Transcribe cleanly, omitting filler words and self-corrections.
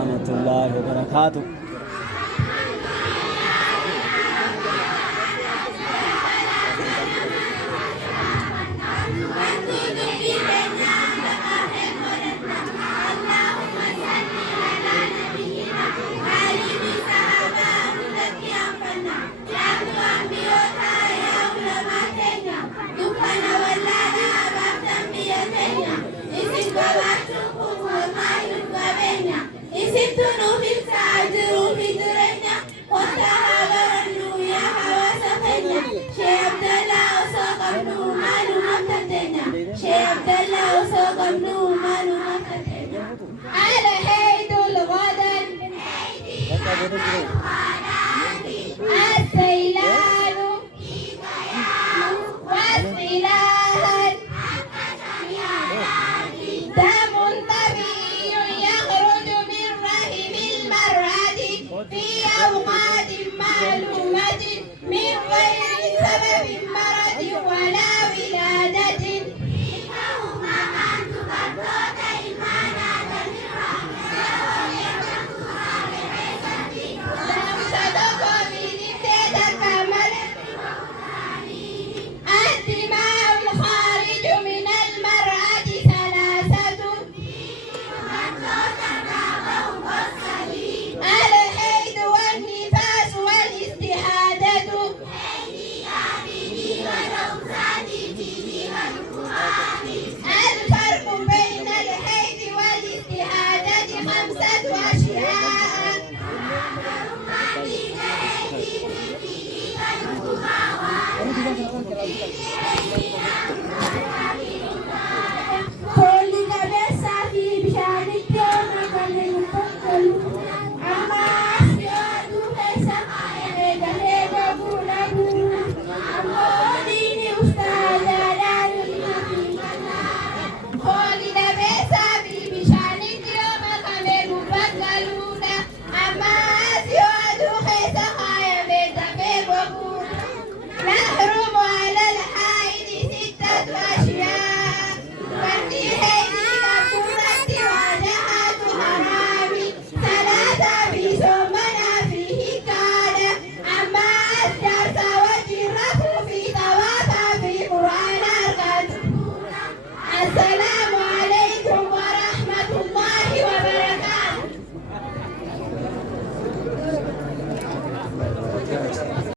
ورحمة الله وبركاته. على هيد الغدا السيلان والسلاهل دم طبيعي يخرج من رحم المرأة في أوقات معلومة من غير سبب مرض ولا ولادة. الدماء الخارج من المرأة ثلاثة: الحيض والنفاس والاستحاضة. الفرق بين الحيض والاستحاضة 5 أشياء.